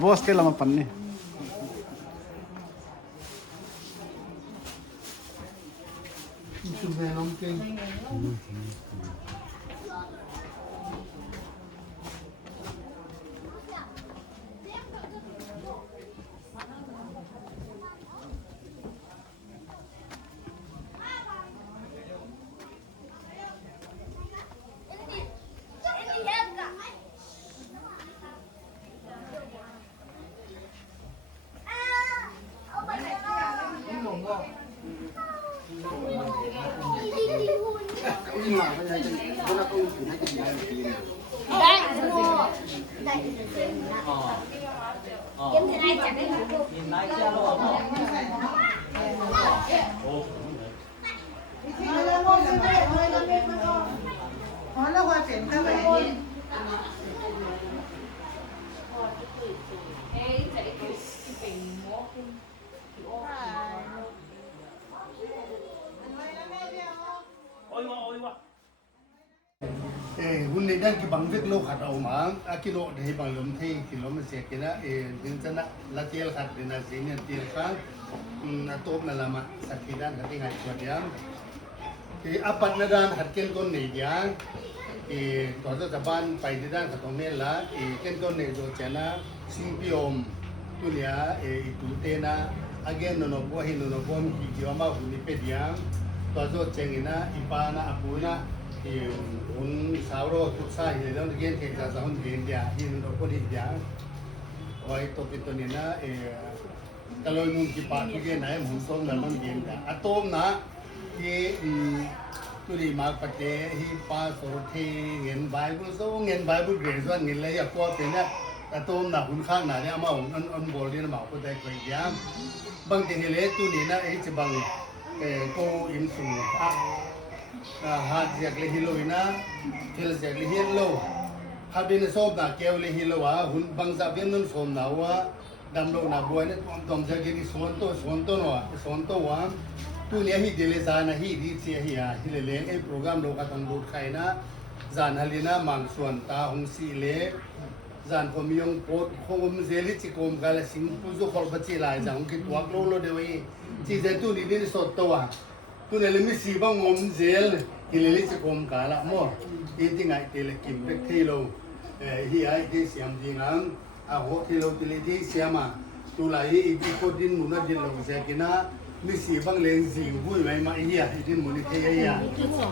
Bos ke lama pan ni. Sudah nongking. Đây, mua. Đây, kiếm thế này chẳng cái gì luôn. nó qua chuyển các bạn Hun ni dan ki bang vek lo khat au ma akilo de bang lom thei kilo ma se kena din chana la tel khat dina senior tel khan na top na lama sakidan hati ngai chodiam apan na dan khat ken kon nei dia to to ban pai di dan khat me la ken kon nei do chana simpiom tulia itu tena again no bo hi no bom ki ki ma hu ni pe dia to to chengina ipana apuna un sauro tutsa ini dong gen ke sa sa un gen dia ini no ko dia oi to pitonina kalau nun ki pa ki gen ai mun song na man gen da atom na ki tu di ma pate hi pa so the ngen bible so ngen bible gen so ngen le ya ko te na atom na hun khang na ne ma on bol ni ma ko dai ko dia bang tin le tu ni na ai chi bang ko im su hạt giặc lên hilo na, thil giặc lên hilo, hạt bên sôm na kêu lên hilo hun bang giặc bên nun sôm na đam lo na buai na tom giặc cái son to tu ni hi dele zana hi di chia hi hi le ai program lo ka tang dut khai na zan halina mang suan ta hong si le zan ko miyong pot khom zeli chi kom gala sing pu zo khol bachi lai jang ki tuak lo de wi chi je tu ni ni sot to tu ne le mi si bang ngom zel hilili chi kom kala mo ti ngai te le kim pek thi lo hi ai ti siam ding ang a ho thi lo ti le ti siama tu la hi ti ko din mu na din lo se kina mi si bang len jing hui mai ma hi a din mu ni the ya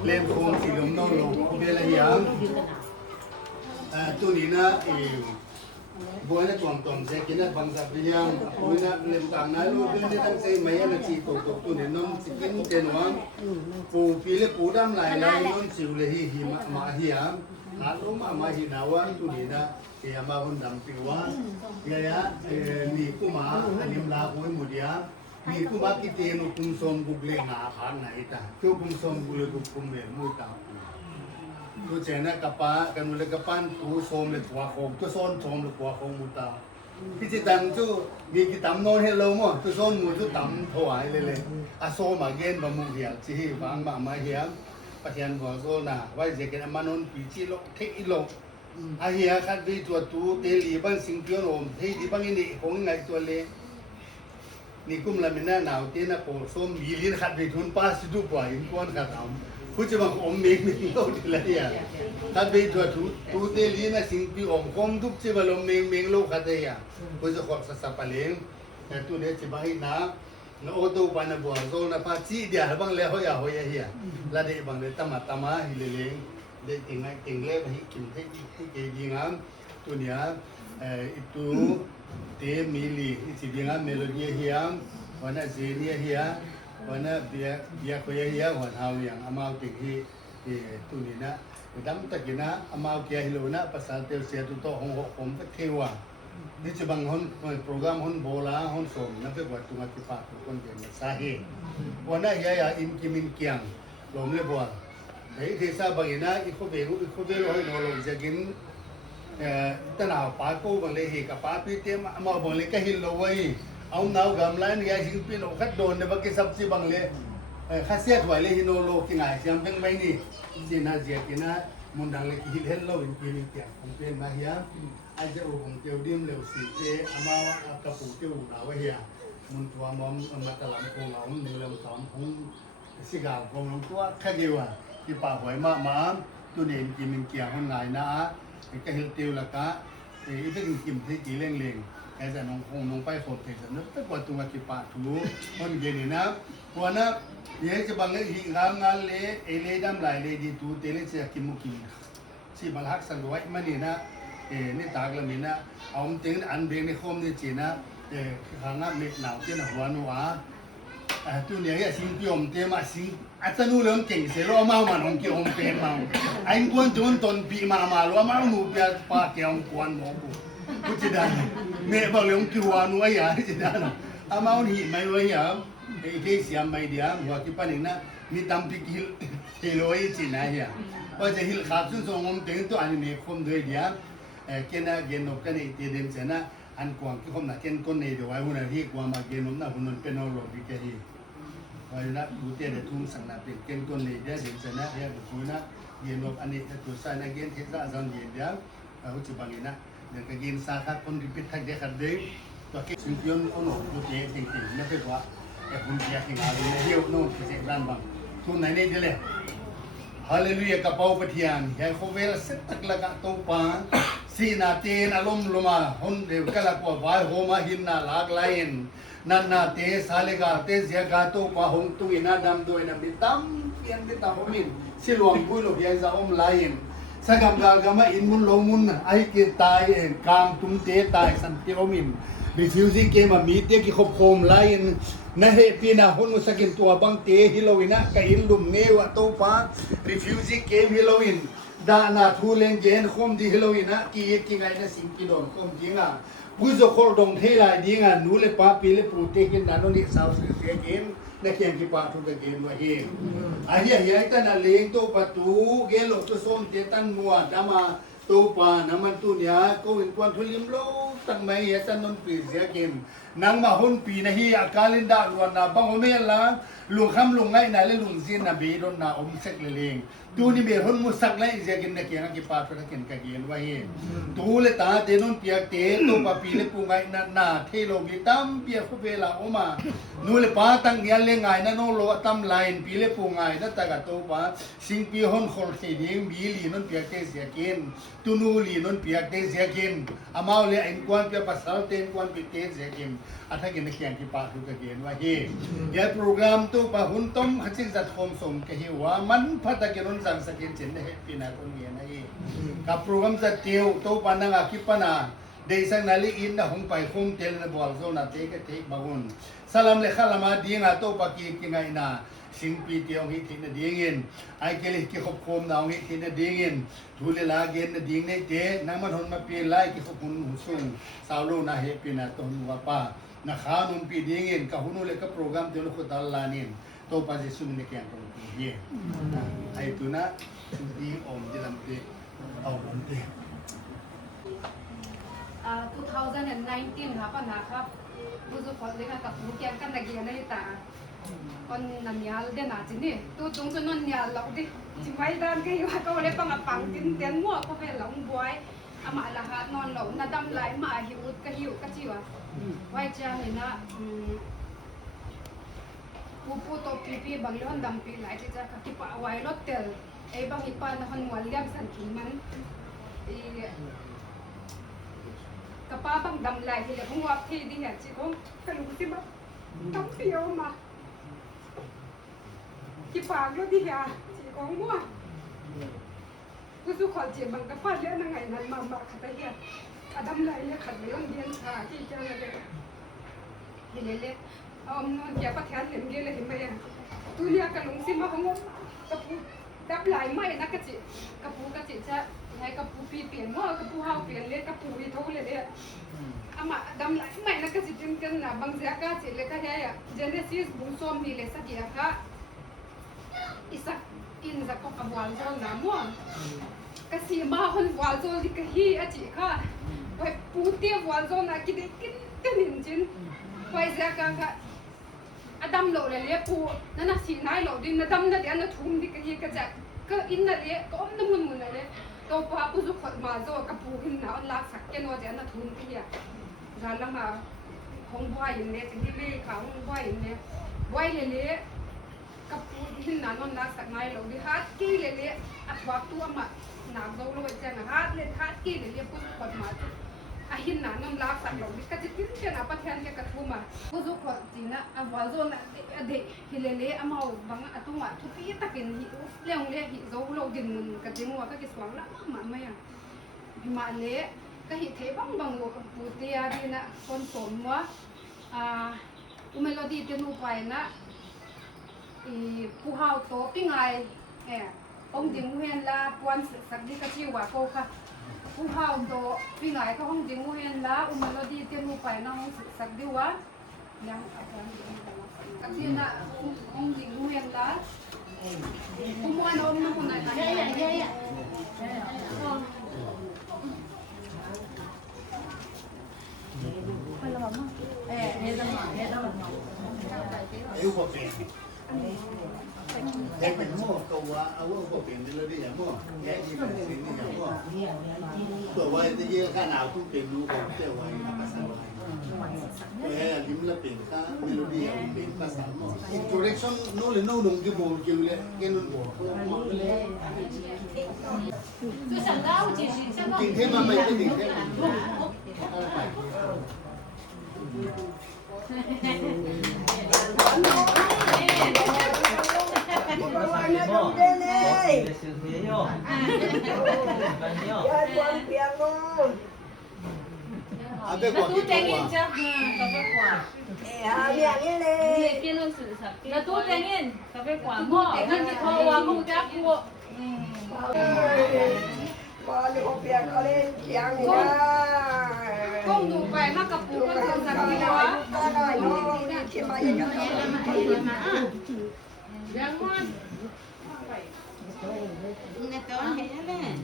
len khom si lom no lo be la ya tu ni na buat na tuam saya kena bangsa biliang, buat na lentang na lu dia ni tang saya maya na ci tok tu ni non cikin tenuang, pu pilih pudam lai non ciu lehi ma hiam, lalu ma hinawan tu ni na kaya ma hundam piwan, kaya ni kuma anim la pun mudia, ni kuma kita nu kumsom google na pan na ita, tu kumsom google kumel muta. Tu cina kapa kan mulai kapan tu som le tua kong tu son som le tua kong muta. Kita dan tu kita tam non hello mo tu son mu tu tam thawai le asom again bamu dia ci bang ba ma hiam pasien bo so na wai je kan manon pi chi lo thek i lo a hia khat bi tu tu te li ban sing pion om thei di bang ni kong ngai tu le ni kum la mina naw te na ko som milin khat bi thun pas du pwa in kon khat amผู้จะมาอมเมฆไม่โลดเลยอ่ะถ้าไปตัวทูเตลีนะสิ่งที่อมคมทุกที่ว่าลมเมฆโลกขัดเลยอ่ะผู้จะขอสับปะเลงแต่ตัวนี้จะมาให้น้ำโอโต้ปานาบัวโซนภาชีเดียร์บางแล้วอย่าเฮียละเด็กบางเลยตามาฮิเลงเด็กเก่งเล่ไปกินให้เกี่ยดีงามตัว ตัวเนี้ยitu te mili isi dia melodi hiam wana zenia hia wana bia koya hia wan hau yang amau tinghi tu ni na dam takina amau kia hilona pasal teu sia tu to hong hom ta kewa ni cebang hon program hon bola hon som na pe buat tunga ki pa kon gen sahi wana hia ya in kimin kiang lom le bol dei desa bangina iko be lo no lo jaginตนาปาโก้บังเลยเหกับปาพี่เตี้ยมาบังเลยก็หินโลไว้เอาหนาวกำลังยาหินปีนอคัดโดนในบักกิสับซีบังเลยข้าเสียถอยเลยหินโลกินไงเสียงเป็นไม่นี่จีน่าเสียกินนะมุนดังเลยหินเฮลโลอินกินเตียงผมเป็นมาเฮียไอ้เจ้าผมเตียวดิ้มเร็วสิเจอามาว่ากระปุกเตียวหนาวเฮียมุนตัวมอมมาตลาดคงเอาหนึ่งลำสองของสิกาคงลงตัวแค่เดียวอ่ะที่ป่าหอยมาตัวเด่นกินเกียร์คนไหนนะcái hiệu tiêu là cá thì ít cái kim thế chỉ lên liền cái giờ nông bay hột thì nó tất cả tung cái bát thú con gì này nè qua nè vậy cho bằng cái hình ngang lê đam lại lê đi tu tê lê sẽ kim kim si bằng hắc sang đuôi mà nè nè tag là mình nè ông tiếng ăn bên này không thì chỉ nè hàng ngắt mệt nào cái nào hoaตัวนี้สิ่งที่ผมเตรียมสิ่งอาจารย์นู้เรื่องเก่งเสียรู้มามันของเกี่ยวกับเป็นมาไอ้คนจนตนปีมารู้มาหนูเปียปากเกี่ยวกับคนหมอกูจะได้เมื่อบอกเรื่องกี่วันนู้อย่าจะได้นะอามาหนีไม่รู้อย่าไอ้ที่เสียไม่เดียหัวที่ปนินะมีตำพิกิลเฮโลอีจีน่าเหี้ยว่าจะฮิลขับซึ่งส่งผมถึงตัวอันนี้คมด้วยเดียเกณฑ์เกณฑ์นกกันไอ้ที่เดิมเสียนะอันกวางที่ผมน่ะเกณฑ์คนนี้เดี๋ยวไว้หุ่นที่กวางมาเกณฑ์ผมน่ะหุ่นเป็นเอาหลอกดีแค่ที่ไว้นะดูเตี้ยเดี๋ยวทุ่งสังนาเป็นเกณฑ์คนนี้เดี๋ยวเดี๋ยวเสียนะเดี๋ยวคุณนะเกณฑ์นกอันนี้ตัวใส่นะเกณฑ์ที่จะสั่งเกณฑ์เดี๋ยวเขาจะบังเงินนะเดี๋ยวเกณฑ์สาขาคนที่พิทักษ์เด็กขัดเด็กตัวเกณฑ์สิ่งที่онดูเตี้ยจริงๆไม่ใช่ว่าไอ้หุ่นเตี้ยที่งานเลยเที่ยวโน่นที่เสียงดังบังทุนไหนเนี่ยเดี๋ยวเลยฮาเลลูยากับเป้าปะเทียนแห่โคเวลเสตักละกะตปาสีนาเตนอารมณ์ลมาฮุนเดวกะละกว่าวายโฮมาหินนาลากไลน์นันนาเตสาเลกาเตเสียกาโตปาหงตุยนาดำด้วยนะมิตัมเปียนมิตัมมินสิหลวงปุยโลเพียซาอมไลน์สักกำกำมาอินมุนลงมุนไอเกตายกามตุมเตตายสันติอมินรีฟิวซิเกมามีเตกิขบโคมไลน์นะเฮปีนะหุ่นมุสกินตัวบังเตฮิโลวินะกะอินลุมเนวะโตปารีฟิวซิเกมฮิโลวินดานาทูเลนเจนคมดีฮิโลวินะกีเอกิไงนะสิงกิโดนคมจริงอ่ะบุษโคดงเทลายดีงอ่ะนูเลปาปีเลปูเตกินนาโนนิสาวเสียเกมนักเขียนกีปาทุกเกมว่าเฮอาเฮียเฮียตันเลงโตประตูเกลโลตุส้มเตตันมัวดามาโตปานามันตุเนียก็เป็นควันทุลิมโลตั้งไม่เฮียตันนนปีเสียเกมนางมาหุ่นปีนะเฮียกาลินดาลวนนาบังโอเมียละลุงคำลุงไงน่ะเลยลุงซีนน่ะบีโดนน่ะอมเสกเลงตูนี่เบหุ่นมุสักเลยเสียกินนักเขียนกีปาทุกเกมกะเกียนว่าเฮตูเลตาเตนนเปียกเตโตปาปีเลปูไงน่ะเทโลกิตัมเปียคุเวลาอมานูเลปาตั้งเงียนเลงไงน่ะโนโลตัมไลน์ปีเลปูไงน่ะตะกะโตปาสิงปีหุ่นคอลเขียนบีลีนนเปียกเตเสียกินตูนูลีนนเปียกเตเสียกินอามาเลอินกวนเปียภาษาเตนกวนปีเตเสียกินอาถ้ากินนักเขียนกีปาทุกเกมว่าเฮยาโปรแกรมตัวปะหุ่นต้มขัดสินจัดโฮมส่งกะเฮว่ามันพัฒกินนสังสกินเจนเฮปีนาคนเงียนะเฮกับโปรแกรมจัดเตียวตัวปานังอาคิปนาเดซังนาลีอินนะหงไปคุมเตลนะบอลโซนาเตกเตกบาหุนสลามเลขาลามาดีงาตัวปะกีกิงไงนาสิงปีเตียวฮิตินะดีเงินไอเกลิกิขบโคมนาฮิตินะดีเงินทุเลลาเกนนะดีเงินเตนังมันหนมาเปียไลกิขบหุนหุซุงสาวโลนาเฮปีนาตนวาปานะขานุมปีดีเงินกับหุนุเลกับโปรแกรมเตลุขุดอัลลานินตัวปาจิสุมินเกียนตรงนี้ไอตุนะดีอมจิลัมเตเอาอมเต2019 ค่ะปัญหาครับผู้สุขภาพกับผู้เกี่ยวกันนักเรียนในตาคนนันยาเดนาจินี่ตู้จงจนนันยาหลอกดิจิไม่ได้ก็อยู่ก็เลยปังปังกินเตียนมั่วก็เป็นหลงบวยอามาละฮะนอนหลงนาดำไหลมาหิวก็หิวก็จิวะไว้จ้านี่นะผู้ตัวปีบางเรื่องดำปีไหลจะจะกิปะไว้รถเตลไอ้บางหิปานคนวันเลี้ยงสันกิมันกระป๋าบางดำไหลที่เหลือของวัดที่ดิเนี่ยจิคงกระลุกที่บ้าต้องเที่ยวมาที่ปากรถที่ยาจีของมั่ว กูสู้ขอเจ็บบังกับป้าเลี้ยนไงนั่นมาขัดเหี้ยอดัมไรเนี่ยขัดไม่ต้องเรียนขาที่เจ้าเลยเห็นเลยเอานอนแกประแทนเห็นเกเลยเห็นไหมอ่ะตัวเนี้ยกระลุงซิมาของงกระปูดับไหลไม่นะกระจิกระปูจะให้กระปูปีเปลี่ยนว่ากระปูเฮาเปลี่ยนเลยกระปูอีทุกเลยเนี่ยอามาดำไหลไม่นะกระจิจนนะบางเสียก็จิเลยก็แค่เจเนซิสบุญส้มนี่เลยสักอย่างค่ะอีสักอินสักก็กบวาลโซนน้ำมั่วกระสีมาคนวาลโซนที่กระฮีอาจิค่ะไปปูเตี้ยวาลโซนนะกินกันหินจินไปเสียกันค่ะอดัมโหลเลยเลยปูนั่นน่ะสีนายโหลดินนะดำนั่นเดี๋ยวนั่นทุ่มที่กระฮีกระจักก็อินนั่นเลยก็อมน้ำมันเลยตัวพาปูสุขดมาโซกับปูหินหนาวลักสักแกนว่าเดี๋ยวนั่นทุ่มที่เนี่ยงานละมาของบ่อยอย่างเนี้ยสิ่งที่ไม่ขาวของบ่อยอย่างเนี้ยบ่อยเลยกับปูหินหนาวลักสักนายโหลดิฮัตกี้เลยอัดวักตัวมาหนาวโดนเลยจังฮัตเลยฮัตกี้เลยปูสุขดมาอาหินหนาน้ำลากสักหลงก็จะกินเจ้าหน้าประเทศเนี่ยกระทุ่มอ่ะผู้สุขจริงนะอ่ะว่าโซนอ่ะเด็กฮิเลเล่อ่ะมาบางอ่ะตุ้งอ่ะทุกปีตะกินหิเลี้ยงเลี้ยหิโซโลดินมันกระจิงว่าก็จะสว่างละมาไม่อ่ะมาเละก็หิเทบังบางวัวปูเตียดีนะคนสมว่าอุเมโลดีเตนูไปนะผู้เฮาโตปิ้งไงองค์ดิงเวียนละปวนสักดีก็ชื่อว่าโกค่ะผู้เฮาโตปิ้งไงเขาห้องดิงเวียนละอุเมโลดีเตนูไปนะห้องสักดีวะยังอันนี้นะองค์ดิงเวียนละผู้มวนอมน้ำมันอะไรeu vou bem é bem mo tô a eu vou bem deเลยอย่างmo éอีแบบสิ่งอย่างmoตัวไว้ที่เยอะข้าหนาวทุกเป็นรู้ของเจ้าไว้ภาษาไว้ยิ้มละเป็นข้าเมโลดี้เป็นภาษาmo introduction no le no nung ke bol ke le ke nun bo kinh thế mà mày cái đỉnh thế Abe kwa kitu là tu tên yên cà phê quả ngọ ngân cái thô qua không chắc của không đủ phải mắc cặp phụ con thường giặc đi quá đang ngon Nè tao hết nè.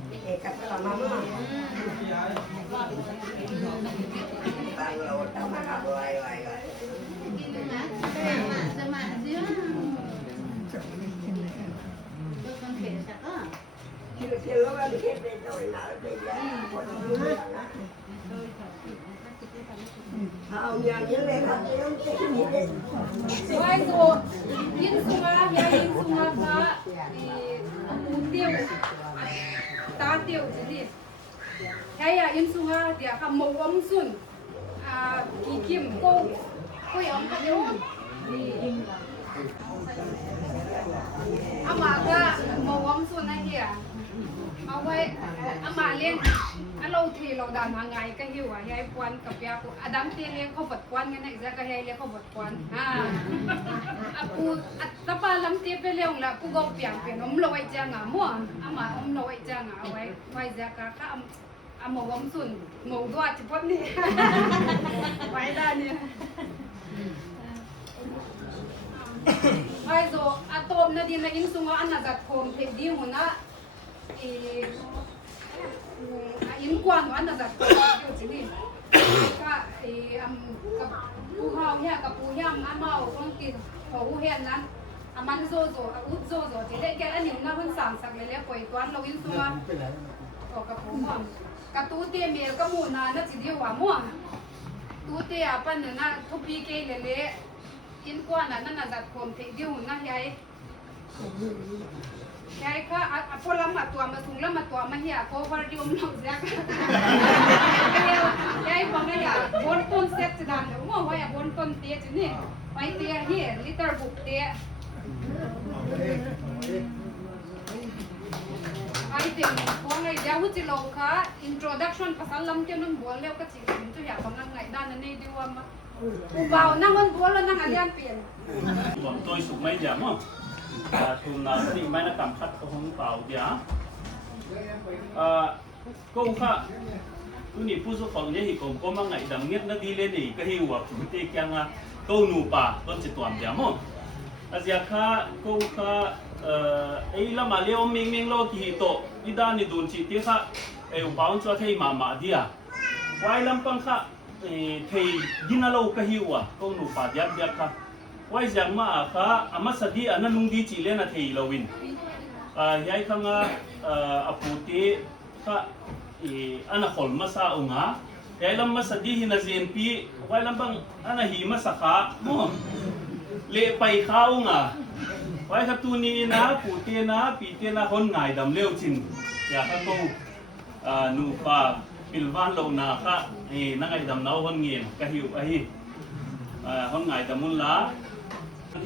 Wai zo yin sunga ya yin sunga ba tiêu ta tiêu gì cái ya yin sunga dia ka mo om sun ki kim ko yong ka yo ama ka mo om sun na hereเอาไว้อามาเลี้ยงเราทีเราดันหาไงก็หิวอ่ะยายควันกับยาปูอดัมเตี้ยเลี้ยงเขาบดควันกันไหนจะก็ยายเลี้ยงเขาบดควันปูตะปาลำเตี้ยไปเลี้ยงละปูก็เปลี่ยนอมลอยจังอ่ะมั่วอามาอมลอยจังอ่ะไว้ไว้จะก็ข้าอาหมูอมสุนหมูด้วยเฉพาะนี่ไว้ได้เนี่ยไว้โซอะโตมนาดีนะยิงสุงอันนั้นกัดโคมเทดีหัวนะin quan anh là kiểu gì đi cáiกับผู้เฮาเนี่ยกับผู้ย่ำอาเมาต้องกินหัวผู้เห็นนั้นมันโซอุดโซที่ได้แก่อันนี้น่าเพิ่งสั่งสักเลยปล่อยกวนเราอินซัวกับผู้ม่วงกับตู้เตี้ยเมียก็มูนาน่าจะดีกว่าม่วงตู้เตี้ยปั้นเนี่ยนะทุบปีเกยเลยอินกวนนั่นน่ะจัดความเทดิวนะยายยายก็พอลำมาตัวมาถุงลำมาตัวมาเหี้ยพอพอดีอมหนักเสียยายฟังได้ยาบนต้นเซ็ตจะดันเลยว่าว่าบนต้นเตี้ยจะนี่ไปเตี้ยเหี้ยลิตรบุกเตี้ยไปเตี้ยฟ้อง จิโลค่ะ introduction ภาษาลำเจ้านั่นบัวเลี้ยวก็จิ๋มจะอยากฟังนั่งไงด้านนั้นนี่ดีว่ามากูเบานั่งมันบัวแล้วนั่งอะไรเปลี่ยน Bọn tôi sụp mấy điểm không? Thường là thì mấy nó cảm khắc có không bảo gì á. Câu khác tôi nghĩ phụ giúp phòng nhé thì cũng có mang ngày đằng nhất nó đi lên thì cái hiệu quả chúng ta kêu câu nụ bà tôi chỉ toàn điểm không? Giờ khác câu khác ấy là mà liệu mình lo thì tổ đi đan thì đồn chỉ tiếc khác bảo cho thầy mà đi à? Quay lắm bằng khác thầy đi nào lâu cái hiệu quả câu nụ bà đẹp khác. Why rằng mà cả amat sadi anh nung đi chỉ lên là thầy lawin. Yai khang aputi ka anh khol masa unga. Yai lam masadi hina ZNP. Why lam bang anh hi masaka mo. Le pai khao unga. Why khap tu ni na puti na piti na hon ngai dam leo chin. Ya khap tu nu pa pilvan lo na ka na ngai dam nau hon ngien ka hiu ahi. Hon ngai dam mun la.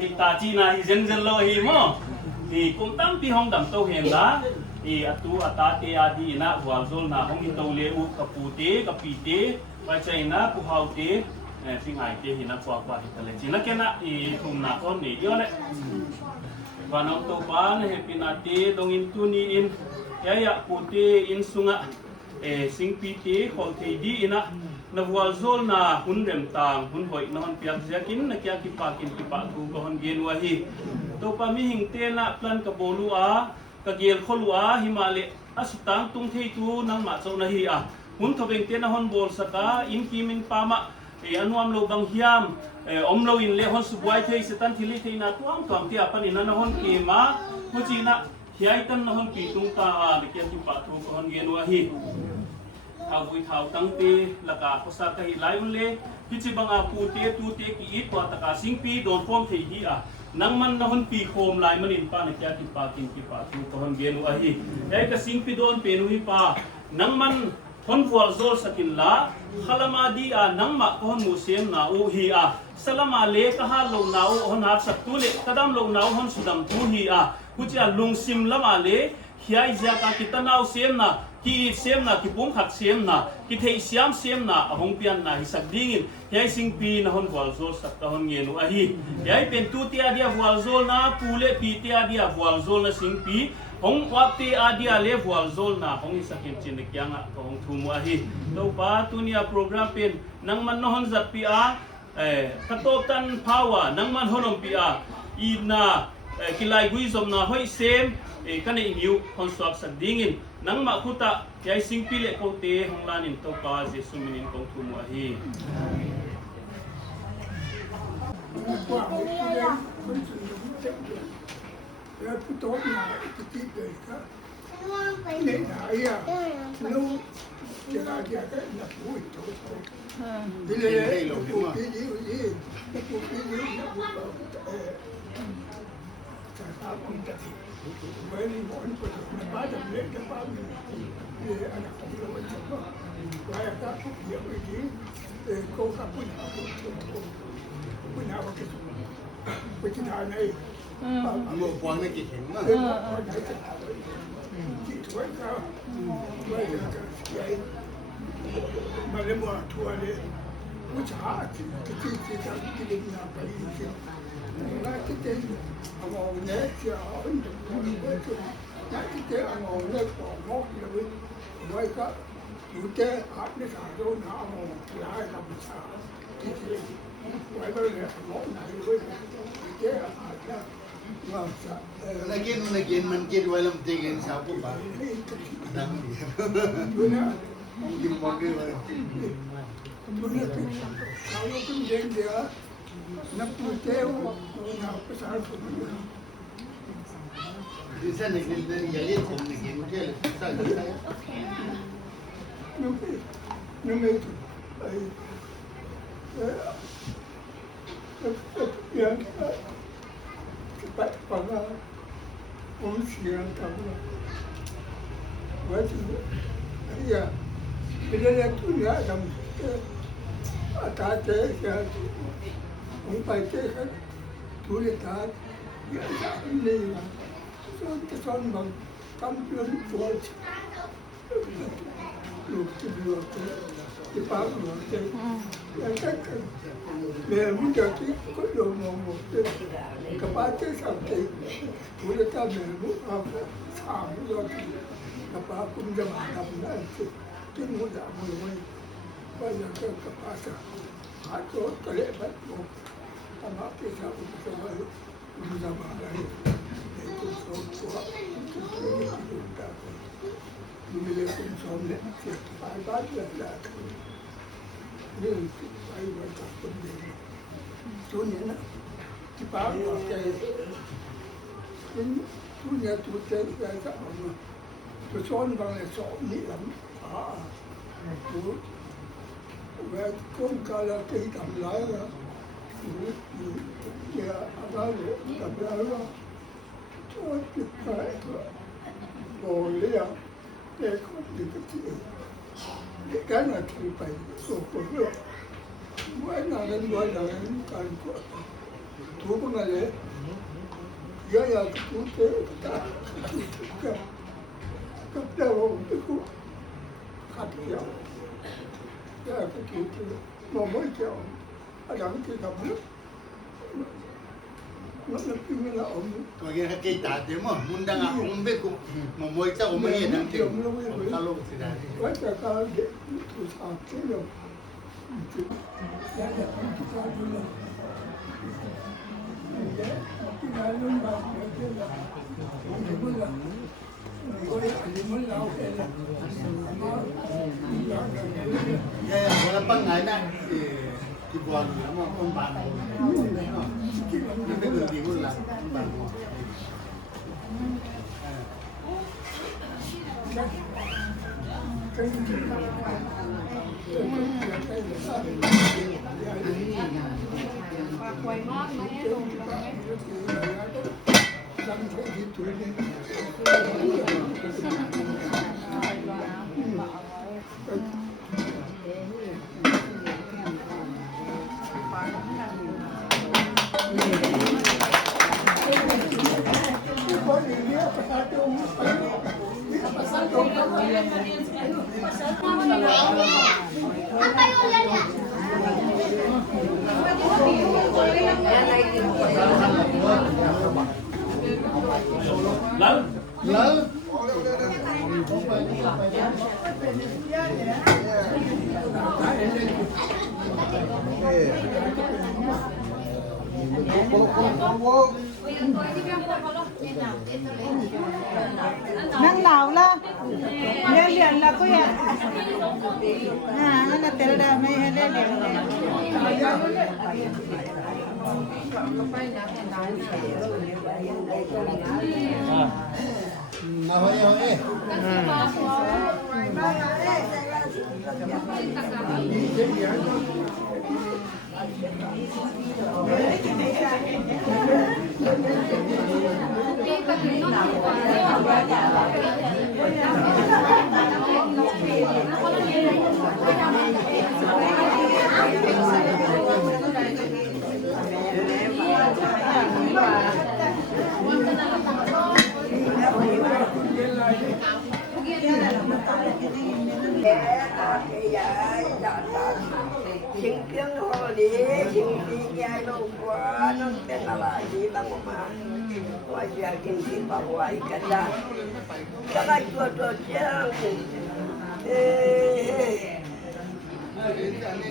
Thì ta chỉ là dân lo hi mo thì cũng tâm pi hong đam tàu hiện lá thì atu ata te adi na wazol na hong hi tàu le u kapute kapite và chạy na pu hau te phi ngai te hi na kwa kwa hi tale chỉ là cái na thì thùng na con ni dio le và nó tàu ba na happy na te dong in tu ni in ya pute in sunga sing pite hol te di ina na wazol na hun rem tang hun hoi na hon piak jakin na kya ki pa tu ko hon gen wa hi to pa mi hing te na plan ka bolu a ka gel kholu a himale asutang tung thei tu nang ma chau na hi a hun thobeng te na hon bol saka in ki min pa ma anuam lo bang hiam om lo in le hon subuai thei setan thili thei na tuam te apan ina na hon ke ma hu chi na hiai tan na hon pi tung ta a kya ki pa tu ko hon gen wa hi vui thảo tăng tê là cả có sa cái lái un lê khi chỉ bằng pu tê tu tê ki ít qua tất cả sinh pi đồn form thì hi à nang man na hon pi khom lai man in pa na kya ki pa tu ko hon genu a hi ai ka sinh pi don pe nu hi pa nang man hon wal zol sakin la khalama di a nang ma ko hon mu sem na u hi a salama le ka ha lo na u hon har sak tu le kadam lo na u hon sudam tu hi a ku cha lung sim lama le hiai ja ka kitanaw sem na ki sem na ki pum khat sem na ki thei siam sem na ahong pian na hisak dingin yai sing pi na hon wal zol sak ta hon ngenu a hi yai pen tu tia dia wal zol na pule pi tia dia wal zol na sing pi hong wa te a dia le wal zol na hong isakin chin kyang a hong thumu a hi to pa tunia program pen nang man no hon zat pi a katotan power nang man honom pi a ina kilai gui zom na hoi sem kan ingiu construct sak dingin nang ma khuta yai sing pile ko te honglanin to pa jesu minin ko thumu a hi Một quán này kịch hình mà. Mà lên mùa thua đi, cũng chả cái định nào phải gì. Nói cái ngồi nè chờ ấn tượng nói cái ngồi nè còn ngót rồi với cái chủ tế hát nó xả đâu nào lại làm sao cái vậy bây giờ ngót này với chủ tế hát ra ngon sao Lagi man kid walam tingin sa po ba? Dami dia. Yung magi ba? Kalau kemudian dia nak putih, nak besar pun. Bisa nagil na niya kung naging kaya sa saya. Nung itu, yang cepat pada usia kamu. Waktu ya, bila itu ya dalam atas ya, umpai kan tulis tak, ya tak ini lah. Son bang kampion tulis. ลูกที่ดูที่ป้าหนูเจอยังแค่เรียนวิจัยที่ก็โดนมองหมดเลยกับป้าเจ้าสังเกตผู้เล่นการเมืองรู้เอาถามยอดกับป้าคุณจะมาทำได้ที่หนูจะมือไว้ว่าอย่างเกิดกับป้าจะหาโจทย์ก็เละแบบนี้ทำมาที่จะอุปสรรคดูจะมาอะไรในตัวสองตัวที่ดูได้ดูไม่ได้คุณสอนเนี่ยเสียไปบ้านแหลกเรื่องไปวันกับคนเดียวตัวนี้นะที่ป้าบอกใจเป็นตัวนี้ตัวใจใจจะเอามาตัวสอนบางเลยสอนนี่ลำตัวเวลาคนกาลที่ทำไรนะตัวเจ้าอะไรเลยทำไรวะตัวจิตใจก็บอกเลยอ่ะแต่คนที่ก็ที่การงานที่ไปส่งผลว่าวันนั้นการก็ทุกคนเลยยาทุกเจ้าก็เจ้าก็ขัดเกี่ยวยาก็ทุกเจ้ามองไม่เกี่ยวอะไรที่ทำเนี่ยนั่นเป็นเรื่องของ Kaya kita demo mundang aku membeku memoy ta umahe nang ti kalau sida Why the car get to start killing? Yeah, ya wala pang ngai na ki buan mo kon ban ni be ko di ko la ban mo quay mót mấy luôn Lalu nang nào la lên liền là cái à nó tên là mấy lên liền nào vậy chứng kiến hồ đi chứng kiến dài lâu quá nó tên là gì bằng mà ngoài ra kinh tế bảo vệ cả ra các anh chùa trang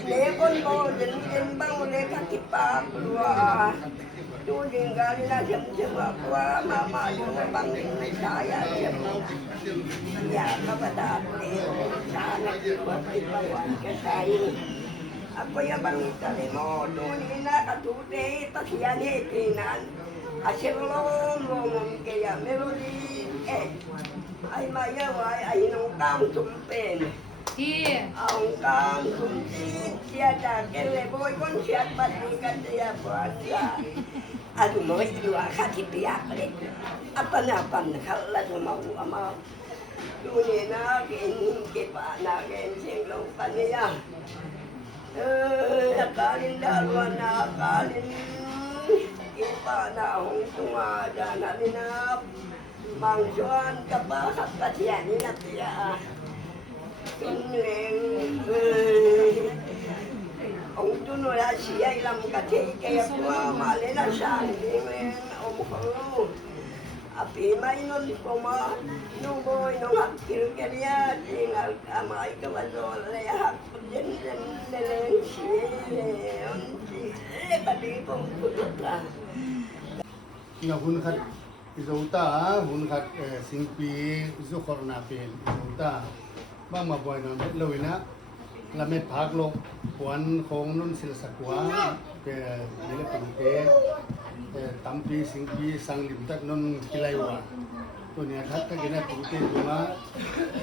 để con bò dân bằng để các cái bạc qua chú đình gà đi là chấm qua mà dùng bằng cái trái à chấm nhà các bạn đã để trả lại cái bảo vệ cái trái Ako yung bangita ni mo, doon na katute, pasiyan hitinan. Asirolong lomong kaya melodi, ay mayaway, ay nung kang tumpen. Ang kang tumpen, siya dagel, boy kon siya patikan siya puasa. Ado mo, idua katipiyak rin. Apan-apan, nakalas mo ama. Doon na, kipa na, siyang lupa niya. Akalin daluan na akalin ipa na hong tungada na linap mangsuan kapakat kasiyan na tiya kinh lên ông tu nó là xí ai làm cái thế cái qua mà lấy là sang lên ông không api mai nó đi qua mà nó boy nó học kiểu cái dia tinggal amai ke bazo le hak jen lên xí ông chỉ lấy cái đi cũng được là Nga hun khat izota hun khat singpi zu khorna pen izota ba ma boy non bet loina la met phak lo kwan khong nun sil sakwa pe nile pangte tampi singpi sang lim tak non kilaiwa to nya khat ka gena pangte tuma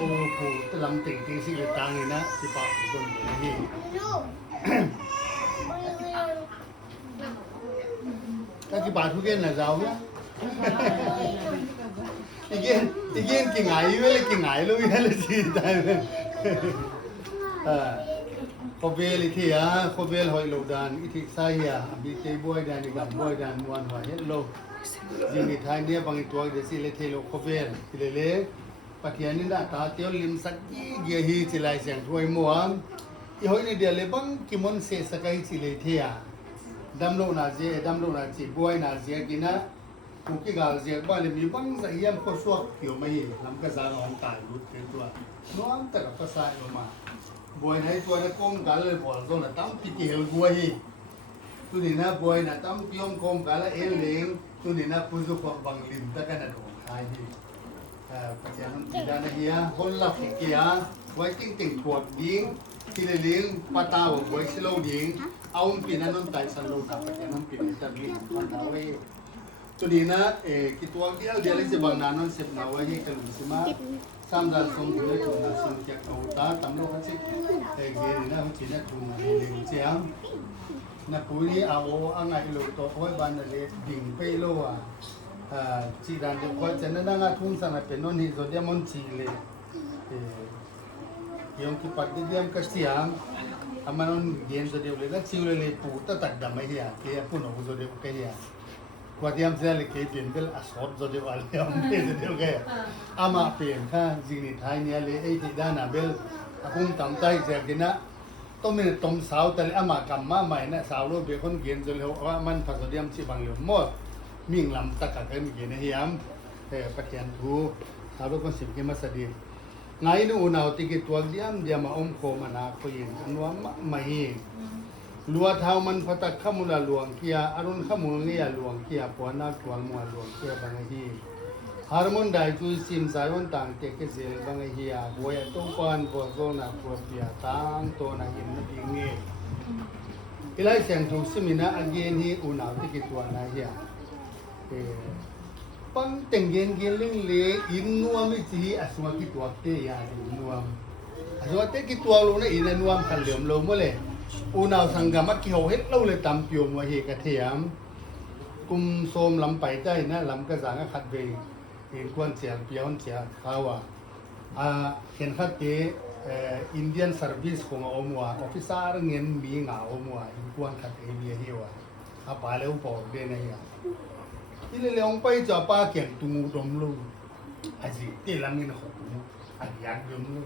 o pu telam ting ting si le tang ina si pa kon ni các bà thu gen là giàu nhá thì gen kỳ ngại với kỳ ngại luôn hay là gì tại có về thì có về hỏi lâu đàn ít thì sai bị tê boy đàn đi gặp boy đàn muan hỏi hết lâu gì thay nia bằng tuổi để xí lấy thế lâu có về thì lấy bắt hiện nên đã ta tiêu lim sắc gì hi chỉ lại sang thôi mua thì hỏi này để lấy bằng kim môn sẽ sakai chỉ lấy thế đam lô na chỉ boy na dê kia na cụ cái gà dê ba là mi băng dạy em có suốt kiểu mấy làm cái giá nó tải lút cái tua nó ăn tất cả các sai rồi mà boy này tua nó công gà lên bỏ rồi là tắm thì cái hell boy tu đi na boy na tắm piong công gà là el leng tu đi na puzu hoặc bằng lim ta cái nào hai đi bây giờ nó chỉ ra này ya hôn lập cái kia quay kinh tỉnh tuột điếng thì là điếng bắt tao quay slow điếng ông pinanon tayo sa loob dapat yan ang pinagtabi panawi to di na kituwag di aldiali si bang nanon sip naway kalusima samdal som dule kung nasin kyak auta tamlo kasi gini na china kung hiling siyang na puli awo ang ilo to hoy ban na le ding pelo chi dan de ko chana na nga thung sa na penon hi zo demon chile yung kipagdidiam kasiyam amanon gen zo deu le la chiu le pu ta tak dam mai ya ke pu no zo deu ke ya kwa diam se le ke pin bel asot zo deu al yam pe zo deu ke ama pen kha jini thai nia le ei ti dana bel apung tam tai je gina to me tom sao ta le ama kam ma mai na sao lo be kon gen zo le wa man pha zo diam chi bang le mo ming lam ta ka ke mi gen he yam pa kian thu sao lo kon sim ke ma sa di ngay nu unaw tiki tuwag diam ma ko mana ko yin anwa mahi luat hau man patak kamula luang kia arun kamul ngia luang kia puana tual mua luang kia bangahi harmon dai tu sim sayon tang te ke zel bangahi a boya to pan bo zona ko pia tang to na yin na dingi ilai sang tu simina again hi unaw tiki tuwa na hiya pang tengen geling le in nuam chi aswa ki tuak te ya nuam aswa te ki tuak lo na in nuam khan leom lo mo le unaw sangama ki ho het lo le tam piom wa he ka thiam kum som lam pai tai na lam ka jang a khat ve in kwan chiang pion chia khawa ken khat te Indian service ko omwa officer ngen mi nga omwa in kwan khat e mi he wa a pa le u po de na ya ile leong pai cha pa kyang tu mu dom lu aji te lam ni ho tu a yak dom lu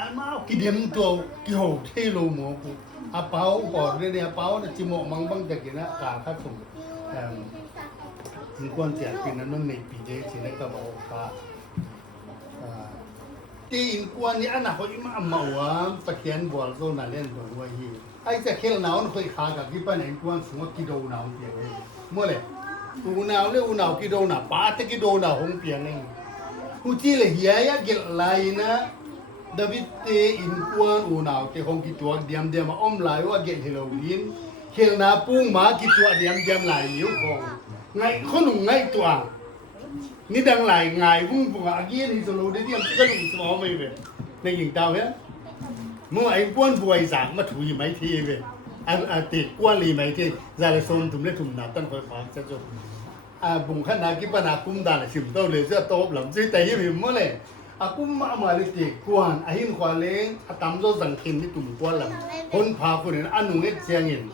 al ma ki dem to ki ho the lo mo ku a pau po de ne a pau na chi mo mang bang ta ki na ka kha tu in kwan tia pin na non nei pi de chi na ka ba ka ti in kwan ni ana ho ima ma wa pa kian bol zo na len do wa hi ai cha khel na on khoi kha ka ki pa nei kwan su ki do na on pi mo le unaw le unaw ki do na pa te ki do na hong piang nei hu chi le hiya ya gel lai na david te in kwan unaw te hong ki tuak diam diam om lai wa gel halloween khel na pung ma ki tuak diam diam lai liu khong ngai khonu ngai tua ni dang lai ngai vung vung a gi ni so lo de diam ka lu so mai ve nei yin tao he mo ai kwan buai sang ma thu yi mai thi ve a te kwan li mai thi za le som tum le tum na tan khoi phang cha jo bung khan na ki pa na kum da le sim to le za to lam ji tai hi mo le a kum ma le te kwan a hin khwa leng a tam zo zang khin ni tum kwan lam hon pha ko ne anu ne chiang in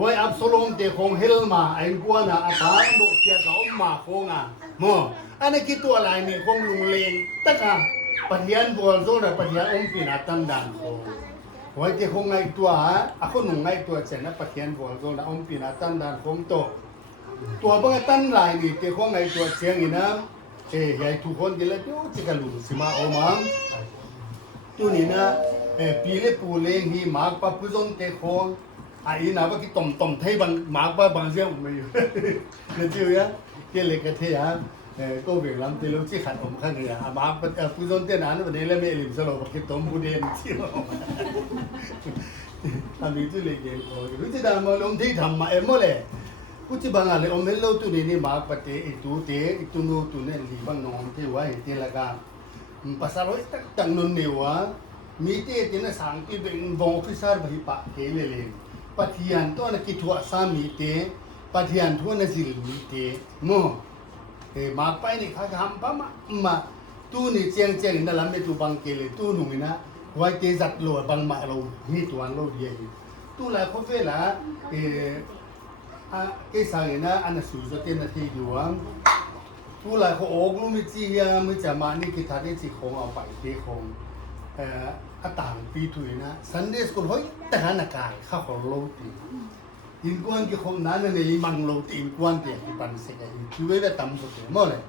wai absolom te khong hel ma ai kwan a pa no kia ga ma khong a mo ane ki to lai ni khong lung leng ta ka ปะเทียนบัวโซนะปะเทียนองค์ปีนัตันดันโคไว้ที่คงไงตัวอะคนหนุ่มไงตัวเจนะปะเทียนบัวโซนะองค์ปีนัตันดันโคมโตตัวบางตันหลายนี่ที่คงไงตัวเชียงนี่นะใหญ่ทุกคนกินแล้วดูจิกะลุสิมาเอามังตัวนี้นะปีเล็ปูเล้งที่มาปะพุซนเตคงไอ้นะว่าที่ต่อมไทยบางมาปะบางเสียงไม่อยู่เนี่ยเจียวยังเกล็ดกระเทียมก็เวลาที่เราที่ขัดอมข้างเนี่ยมาพุซนเตนั้นวันนี้เราไม่ลืมสโลบักที่ต้มบูเดนที่เราทำอยู่ที่เล็กเองก็รู้ที่ดามาลงที่ทำมาเอ็มโมเลยผู้ที่บางอะไรอมเมลโลตัวนี้มาปะเตอีตัวเตอีตัวโน้ตัวเนี่ยลีบางน้องที่ว่าเห็นละกันภาษาเราตั้งนนเนี่ยวะมีเตตินะสังที่เป็นวงฟิซาร์บหิปะเกลเลยปัทยันตัวนั้นคิดว่าสามีเตปัทยันตัวนั้นสิลมีเตโมมาไปนี่ข้าทำปะมาตัวนี้เจียงนั่นแหละไม่ตัวบางเกลตัวหนุ่มนะไว้เตจัดโลบางมาเราฮีตัวเราเดียวตัวละเขาเวลาcái sao vậy na anh sử dụng tiền là thì nhiều lắm, tu lại họ ốm luôn mới chi à mới chả mà ní cái thằng ấy chỉ khôngเอาไปที่khôngต่างปีถุยนะ Sunday school เฮ้ยแต่หน้าการข้าของโลตีอินกวนที่คนนั้นเนี่ยมังโลตีอินกวนที่ปันเสกอินช่วยได้ตั้มสุดเลยมั้งเลย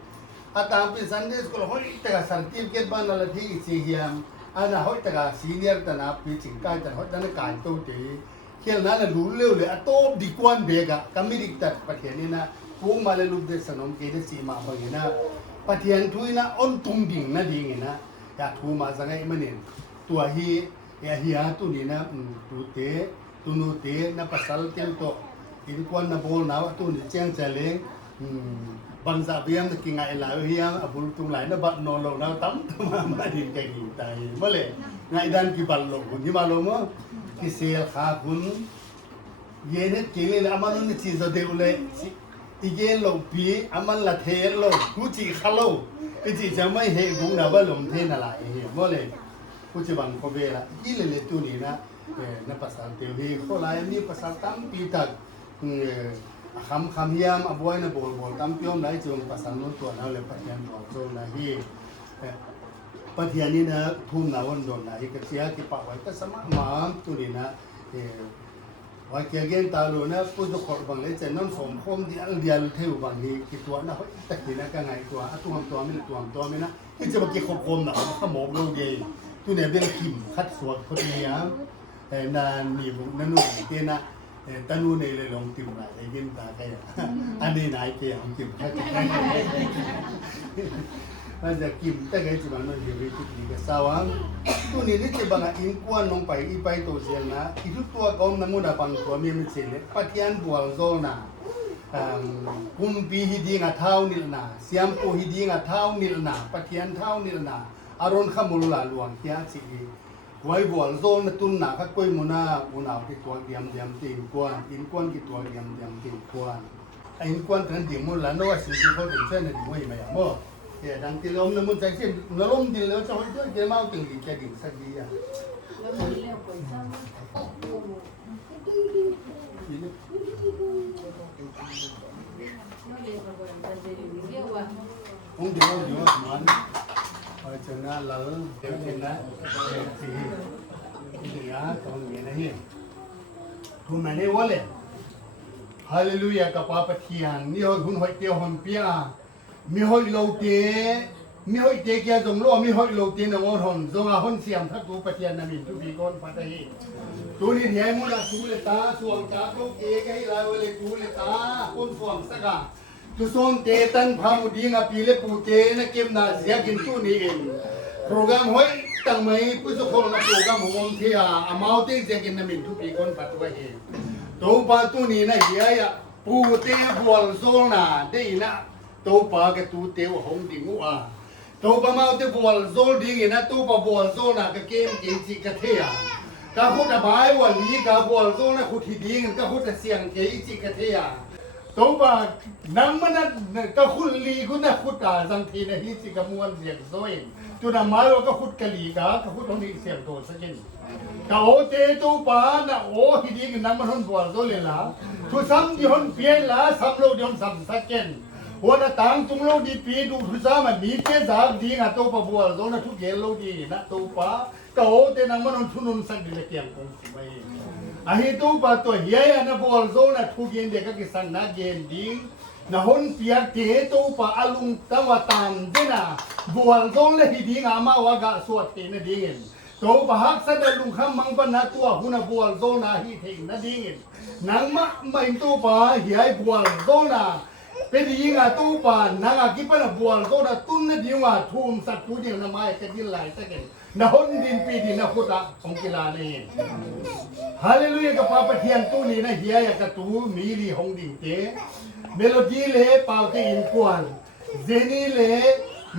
ต่างปี Sunday school เฮ้ยแต่กับสันติเกตบ้านอะไรที่สี่ยามอันนั้นเฮ้ยแต่กับซีเนียร์แต่นะปีจิงก้าแต่เฮ้ยแต่หน้าการโตตีเขียนนั้นรู้เร็วเลยอะโต้ดีกว่าเบกะก็ไม่ได้ตัดประเทศนี้นะพวกมาเลยลูกเด็กสนมเกณฑ์สีมาบางอย่างนะประเทศทุยนะอ้นตุงดิ่งนะดิ่งนะอยากทูมาสังเกตมันเนี่ยตัวฮีตัวนี้นะตัวเตตัวนู้เตนะภาษาเตลโตอินกวนนะโบลนะตัวนี้เจียงเจริญบางสัปดาห์มันกินไงล่ะเฮียอบุรุษตรงไหนนะบัดนอนลงนะตั้มมาดิ่งแกดิ่งตายมาเลยไงดันกี่บัลลงนี่มาลงมั้งที่เสียขาคุณเย็นเกลียอามันนี่ชีสเดียวเลยอีเย็นลงปีอามันละเทลงกูจีขลุ่ยกูจีจะไม่เห็นกูนะว่าลงเทนอะไรเหี้ยมาเลยกูจะบังคับเวลายี่เลยตัวนี้นะนับภาษาเดียวที่คนไล่นี่ภาษาตั้มปีตักคำยามอบวยนะโบลตั้มพิมพ์ไหนจงภาษาโน้นตัวนั่นเลยปัจจัยบอกตรงนะที่ปัจจัยนี้นะทุ่มนาวันโดนนะที่กระเสียที่ปะไว้ก็สมัครมาตัวนี้นะว่าเกี่ยงตาลูนะผู้ทุกคนบางเลยจะน้ำสมคมที่อันเดียลเทวบางทีคิดตัวนะเฮ้ยตะกี้นะก็ไงตัวไม่นะที่จะมาเกี่ยวคมนะเขาหมกโลเดียตัวเนี่ยเป็นกิมคัดสวดคนนี้นานมีบุญนั่นนู่นเกี่ยนะตานูในเลยลงติ่มไหนไอ้กินตาใครอันนี้นายเกี่ยของติ่มคัดมันจะกิมแต่ไงจีบังนั่นเดี๋ยวไปจุดนี้ก็สาวตัวนี้นี่จะบังอินกวนลงไปอีไปตัวเสียนะอีทุกตัวก็น้ำมันบังตัวมีมันเสียเลยปัจจัยบัวโซนะกุมปีฮิดีงาเท้านิลนาเสียมปูฮิดีงาเท้านิลนาปัจจัยเท้านิลนาอารมณ์ขมุลลาลวงเทียสิไว้บัวโซนตุนนาข้าก้อยมุนาอุณาที่ตัวเดียมตีนกวนอินกวนที่ตัวเดียมตีนกวนอินกวนถึงเดียมมุลลาโน้สิ่งที่เขาถึงเส้นในหัวไม่ยากมั้งดังที่ลมน้ำมันใจเส้นน้ำลมดินแล้วจะให้เจ้าเจ้ามาตึงดีแค่ดิ่งสักดีอ่ะองเดียวมันพอเจอหน้าเราเดี๋ยวเห็นนะสีเหนือตรงนี้นะเฮ้ยทุกแม่เนี่ยว่าเลยฮาเลลูยากับปาปะเทียนนี่เขาคุณหอยเตียวหอมเปียมีหอยโลเตมีหอยเตแกจงโลมีหอยโลเตนงอทนจงอาหอนเสียมทักตัวปะเทียนนามินทุบีก้อนปัตตานีตัวนี้เหี้ยมุดตูเลตาสวงจากโลเกกให้ลายเลยตูเลตาคนสวงสักการตุส่วนเตตันพามุดีงาปีเลปูเตนะเก็บนาเสียกินตัวนี้เองโปรแกรมหอยตั้งไม่ผู้สุขนะโปรแกรมของเทียอามาเตเสียกินนามินทุบีก้อนปัตตานีตัวปาตัวนี้นะเหี้ยปูเตบัวโซนาได้นะตัวปากกับตัวเตี้ยวหงดิ่งว่าตัวปลาเมาตัวบัวโซดิ่งนะตัวปลาบัวโซน่ะก็เกมกินจิกเทียก็พูดแต่บายวันนี้ก็บัวโซน่ะคุที่ดิ่งก็พูดแต่เสียงเกยจิกเทียตัวปลาน้ำมันนั่นก็คุลีคุณน่ะคุดตาสังทีนะฮิจิกมวนเสียงโซยตัวน้ำไม้ว่าก็คุดกะลีกาก็คุดตรงนี้เสียงโตสักนิดก็โอเตตัวปลาน่ะโอ้ฮิดิ่งน้ำมันหุ่นบัวโซเลยล่ะทุกซ้ำที่หุ่นเปลี่ยนล่ะซ้ำโลกยนต์ซ้ำสักนิด หัวหน้าต่างจุงโลดีปีดูทุสามันดีเจสาดีงาโตปะบัวโซนะทุกเกลโลดีนะโตปะก็โอเตนังมันทุนุนสักดีเลยเกียงคงสิไม่อาฮิโตปะตัวเฮียนะบัวโซนะทุกเกนเด็กก็กิสังนักเกนดีนะฮนเปียกเกโตปะอาลุงตะวตามเดนะบัวโซเลยดีงามาวากะสวดเตนะดีเงินโตปะฮักสะดลุงคำมังปะนะตัวหุนะบัวโซนะฮิเทงนะดีเงินนังมะไม่โตปะเฮียบัวโซนะเป็นยิงอ่ะตู้ปานนางอ่ะกิปนะบัวก็นะตุ้นนะดีว่าทุ่มสัตว์ผู้เดียวนะไม่ก็ยินไหลสักเองนะฮนดินปีดินนะพุทธะของกีฬานี่ฮาเลลูยากับพระประเทียนตู้นี้นะเฮียกับตู้มีลีหงดิ่งเตเมโลดี้เล่เป่าเกอินกวนเจนี่เล่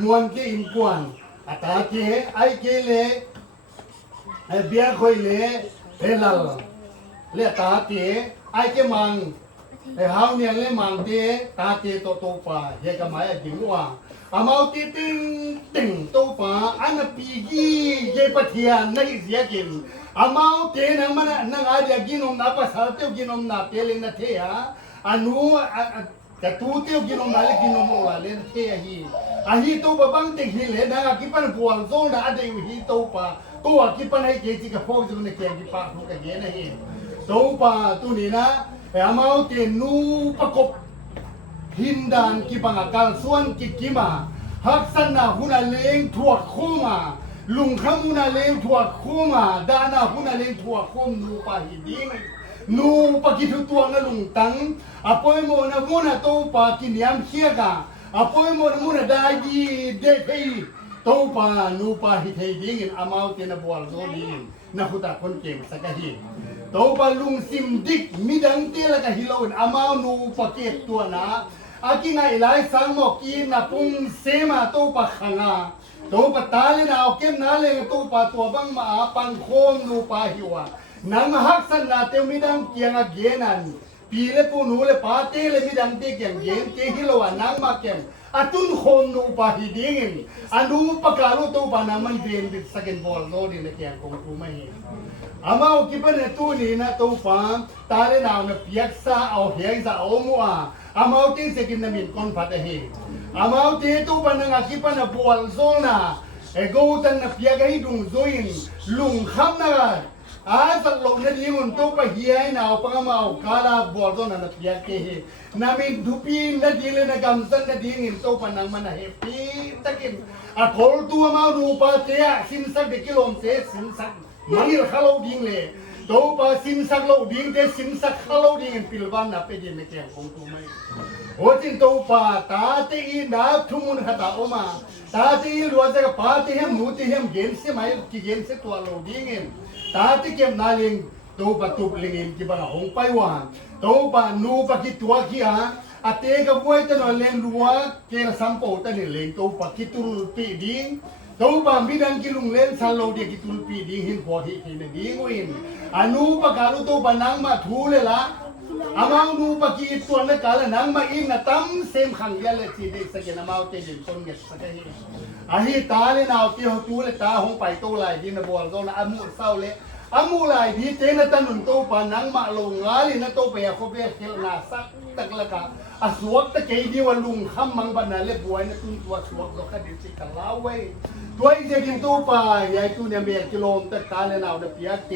มวนเกอินกวนอัตาเกไอเกเล่เบียร์คอยเล่เฮลัลเล่ตาเกไอเกมังเฮาเนี่ยเลยมังเดตาเตโตโตปาเฮกะมาดิงว่าอามาติติงติงโตปาอันปีกีเยปะเทียนนะเสียกินอามาเตนังมันนังอาเดียกินอมนาปะสาเตกินอมนาเตเลนะเทียอานูกะตูเตกินอมนาเลกินอมวาเลเทียฮีอาฮีโตปะบังติงฮิเลนะกิปันบัวโซนะอเดยฮีโตปาตัวกิปันให้เกจิกะโพจุนะเกกิปาทุกะเยนะฮีโตปาตุนี่นะอามาเตนูปะกบหินดานกิปังอาการส่วนกิมาฮักษณะหุนาเลงถั่วคู่มาลุงขมุนาเลงถั่วคู่มาดานาหุนาเลงถั่วคู่นูปะหิดิงนูปะกิทุตัวนะลุงตังอปอยโมนะมุนะโตปะกินยามเชียกาอปอยโมนะมุนะดาดีเดเทโตปะนูปะหิเทดิงอามาเตนะบัวโซดิงนะหุตาคนเก่งสักทีโตปะลุงซิมดิกมิดังเตละกะฮิโลนอามานูปะเกตตัวนะอากิไงหลายสังมกีนะปุงเสมาโตปะขังาโตปะตาเลนะเอาเก็บนาเลโตปะตัวบังมาปังโคมนูปะหิวะนังฮักสันนาเตมิดังเกียงอะเกนันปีเลปูนูเลปาเตเลมิดังเตเกียงเกนเกฮิโลวะนังมาเกมอาตุนโคมนูปะหิดิงอันนูปะกาลุโตปะนังมันเรียนดิสกันบอลโลดิเลเกียงคงตูไม่เห็นอามาโอกิปเนตูนี่นะโตปะตาเลนาวนะเปียกซาเอาเฮียงซาโอมัวอามาติเสกินนามินคอนพัดเฮอามาติตูปนังอากิปนะบัวโซนาเอโกตันนะเปียกให้ดุงโซอินลุงคำนะอาสักลงนะดีมุนตูปะเฮียนะเอาปะมาเอาคาลาบัวโซนานะเปียกเฮนามินดุปีนะดีเลนะกัมสันนะดีงินตูปนังมันเฮปีตะกินอาโคลตัวมาดูปะเตียสินสักเดกิโลเซสินสักมันนี่ข้าเราดิ้งเลยโตปะสินสักเราดิ้งเดสินสักข้าเราดิ้งพิลวันนะเป็นยังไงแกงคงตูไม่โอ้จินโตปะตาเตียนาทุ่มุนขัดออกมาตาเตียรัวจะกับปาเตียมมูเตียมเกณฑ์เสียไหมกี่เกณฑ์เสียตัวเราดิ้งเองตาเตียมนาลิงโตปะตุบลิงเองกี่บ้าหงไปว่าโตปะนูปะกิตัวขี้ฮะอาเตกับวัวจะนอนเลี้ยงรัวเกลสัมโปตันเลี้ยงโตปะกิตุลปีดิ้งโตปะมิดังกิลุงเล่นซาโลเดียกิตุลปีดิ้งหินพอที่ที่ดิ้งวินอนุปะกาลุโตปะนังมาทูเลยละอามานูปะกีตัวนักกาลนังมาอินนะตั้มเซมขังยาเลสีเด็กสกินมาเอาเตจินคนเงสสักทีอาฮิตาเลนเอาเที่ยวทูเลตาหงไปโตไหลดินบัวโซนะอามุเศร้าเลอามุไหลดีเจนตันนุนโตปะนังมาลงงาลินะโตไปอะโคเบเทลนาสักตักละกาอาสวกตะเกียดีวันลุงคำมังบันนาเลบวยนะตุ้นตัวสวกดอกกระดิ่งสิกะลาเว้ตัวอีเจกินโตปะยายตู้เนี่ยเมียกิโลมตะตาเลนเอาเดเปียเต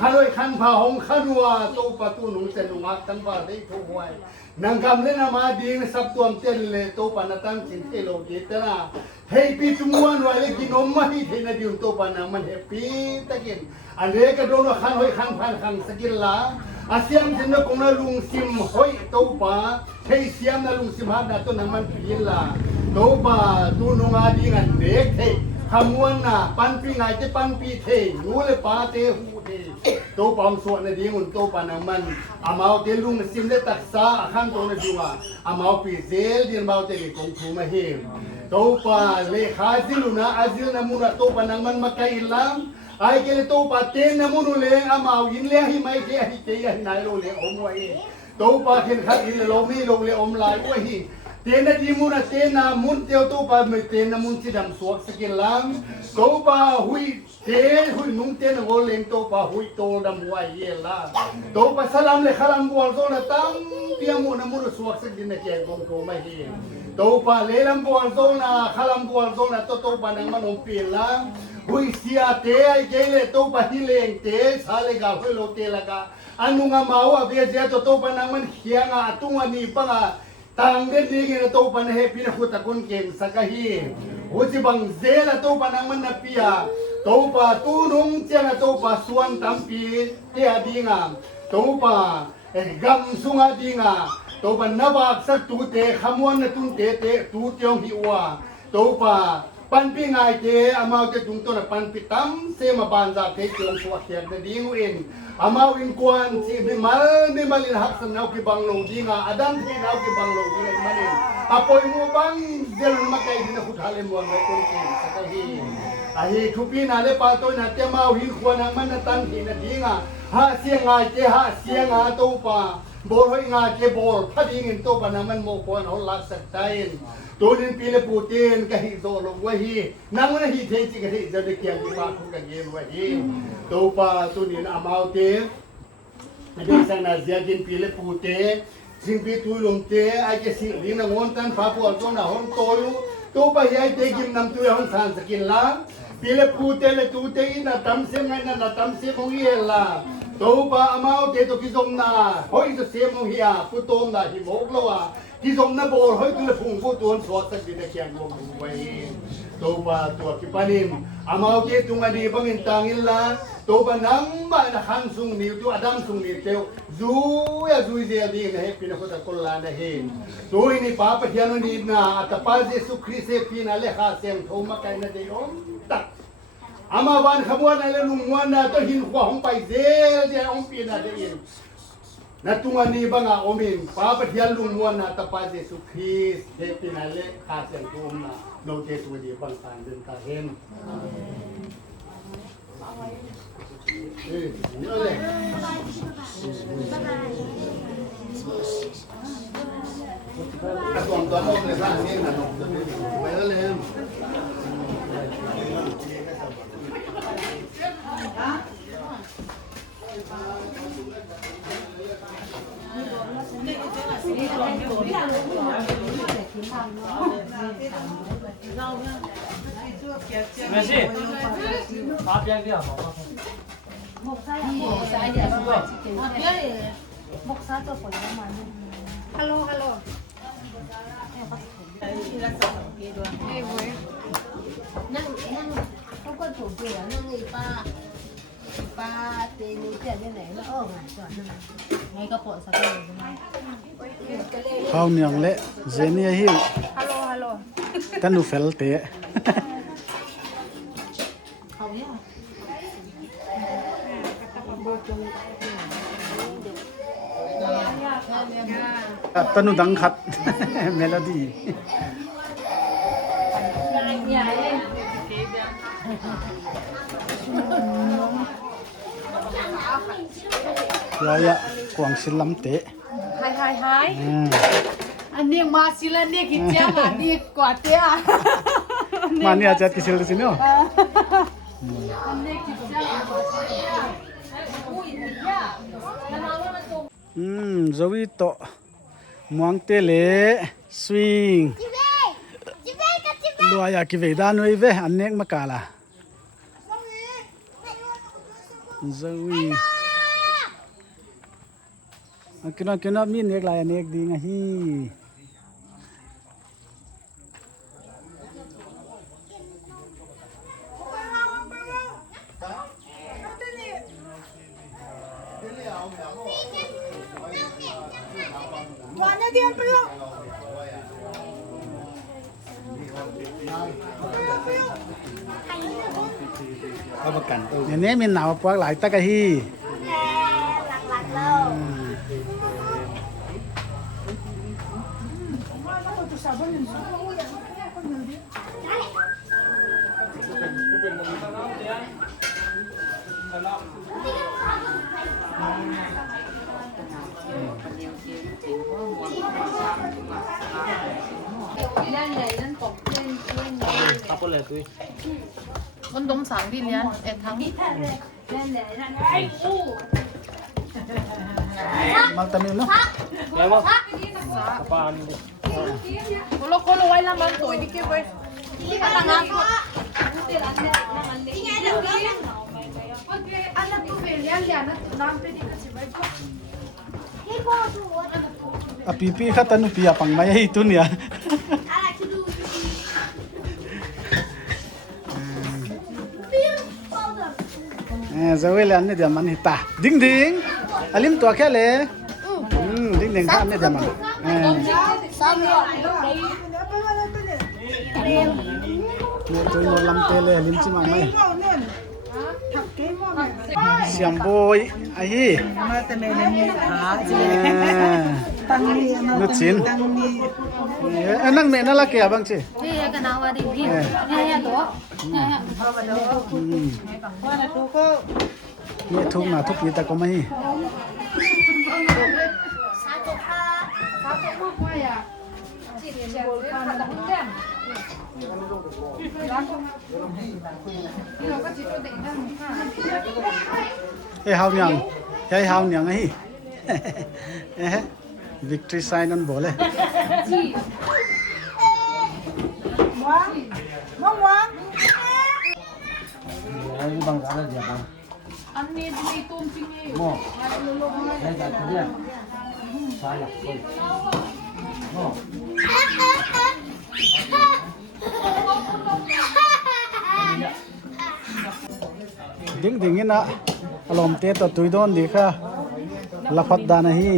ขันวยขันพาหงขันวัวโตปะตู้หนุ่มเซนุงักตั้งว่าได้ทุกวันนังคำเลนมาดีนสับตัวเตลเลโตปะนัตังสินเตโลเดตนะเฮ้ยปีตุมวันไว้เลยกินอมมาฮิเทนดิอุนโตปะนังมันเฮปีตะกินอันเด็กกระโดดขันหอยขันพันขันสกิลละอาเซียมเจนกงนาลุงซิมหอยโตปะเฮ้ยเซียมนาลุงซิมฮัดนาตัวนังมันพิลละโตปะตูนงอาดีงันเด็กเฮ้ขมวนน่ะปันปีไงจะปันปีเทงูเลยปาเตหูเทโตปอมสวนดีอุนโตปะนังมันอามาเตลุงซิมเลตักษาขันโตนดีว่าอามาปีเซลดีนมาเตลิกงทูมาเฮโตปะเลขาซิลุนะอาซิลนามุระโตปะนังมันมาไกอิลังไอ้เกลโตปะเตนนามุนุเลงอามาอินเลหิไม่เทียหิเทียหินายโลเลอมไว้โตปะเข็นขัดอินโลมีโลเลอมลายไว้หิเต na di mo na na mun teo to pa me na mun si dam suak sakin lang to pa hui nung na goleng to pa hui to dam wa ye la to pa salam le khalam bol zo na tam pia mo na mo suak sakin na ke gong to ma hi to pa le lam bol zo na khalam bol zo na to pa nang manong pi lang hui sia te ai ke le to pa hi leng te sale ga hui lo te la ka anu nga mawa be je to pa nang man hiang a tunga ni pa nga tang den ding na to pan he pina khuta kon ken sakahi ho chi bang ze la to pan man na pia to pa tu nung che na to pa suan tampi te adinga to pa gam sunga dinga to pa nabak sa tu te khamon na tun te tu tiong hi wa to pa pan pi ngai te amau te tung to na pan pi tam se ma ban za te tiong suwa khian na ding in amau in kwan si mi mal in hak san nau ki bang lo dinga adam ki nau ki bang lo dinga manin apoi mo bang jelon makai din khut hale mo ngai kon ki sakahi ahi thupi na le pa to na te mau hi khwan ang man na tan hi na dinga ha sia ngai te ha sia nga to pa bor hoi nga ke bor phading in to pa na man mo kon ho la sak tain Tunin pila putin kahit solo wahi nang na hite si kahit sa dekyang di pa kung kagil wahi to pa tunin amaw te nabisang na ziyagin pila puti singpi tulong te ay kasi rin ang ontan papu alto na hon tolo to pa hiyay te gim nam tuya hon san sakin lang pila puti le tute ina tamsim ngay na natamsim mong iyela to pa amaw te to kizom na hoy sa siya mong hiya putom na himog lawa Kizom na bol hoy tu le phung ko tuan suat sak di na kyang mo wai to ba to ki panin amaw ke tunga di bangin tangil la to ba nang ba na khang sung ni tu adam sung ni teo zu ya zu je di na he pina ko ta kol la na he to ni pa pa hiano ni na atapal jesu kriste pina le kha seng thoma kai na de om tak ama ban khabuan na le lungwan na to hin khwa hong pai je om pina de in Natungan ni ba nga omin papathian lungwan na tapal Jesu Christ he pinale khasen tum na no te tu di bang tan den ka hen ale Atong ta mo le sa ni na no ba ale Merci. आप क्या क्या Hello hello không có chủ quyền nó người ba thì người tiền như này nó ở ngay cái bộ sao cái Hao niang le zenia hi hello hello kanu fel te không nhá tanu dang khat melody ya quang silam te Hai anh em mà xí lên đi cái chém à đi quả té à mani ajat kisil sini oh anh em cái chém zowi to muang te le swing lo ya ki ve da noi ve anek makala zowi kena mi nek la nek di ngahi Nè mình nào qua lại ta cái hi เลยตุ้ย คนดมสังที่เลี้ยงเอ็ดทั้ง มาตะมิวเนาะ แล้วว่าปาน คนละคนละไว้ละมันสวยดิเก็บไว้ที่กำลังงานอันนั้นตัวเลี้ยงเลี้ยงนั่นน้ำเป็นยังไงสิไว้ก็ a pipi kha tanu pia pang mai hi tu nia zawel an ne dia man hita ding ding alim to kha le ding ding kha ne dia man ne to no lam te le alim chi ma mai siam boy aiมาแต่แม่นี่ขาจีตังนี่มา nu chin ตังนี่ anang me na la ke abang chi นี่ก็น่าว่าดีพี่เนี่ยตัวเนี่ย ว่านะทุกก็ ne thuk na thuk ni ta ko mai จิตเจ็บเลยค่ะแต่หุ้นแดงเราก็จิตตัวเด็กนั่นค่ะ e hau nyang hei hau nyang ai victory sign on bole ว่างว่าง Ini bang ada dia bang. อันนี้ดีตุ้มจริงไง Mo. Saya tak dia. Saya. Mo. ding ding ina alom te to tuidon di kha lapat dana hi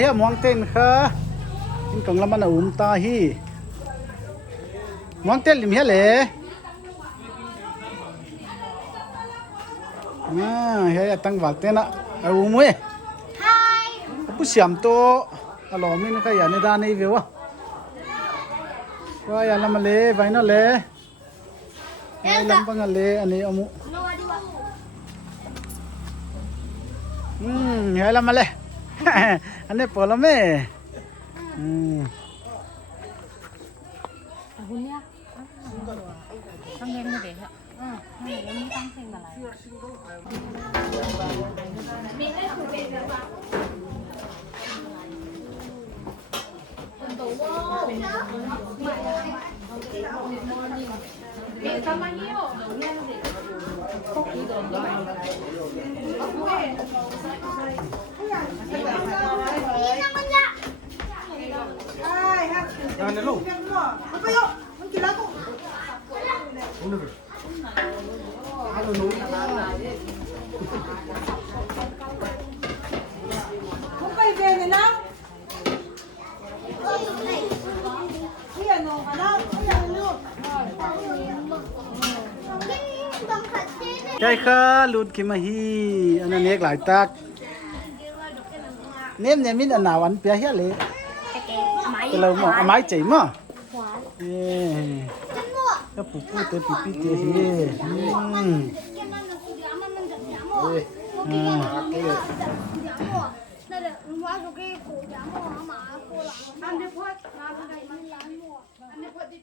he muang ten kha in kang laman a ta hi muang tel lim he le he ya tang wal te na a umwe pu siam to alomin kha ya ne da nei ve wa ya lam le vai no le ai lam bang le ani amu ya lam le ane pola meตั้งเงินไม่ได้ฮะไม่แล้วมีตั้งเงินอะไร Jangan lu. apa yuk mungkin aku không phải về này nào hiện nó mà đâu hiện luôn Chai kha lut ki ma hi ana nek lai tak nem nem min ana wan pia hi le cái lâu mà máy chảy mà cái phụ phụ tới pipi tới hi anh đi phốt anh đi phốt đi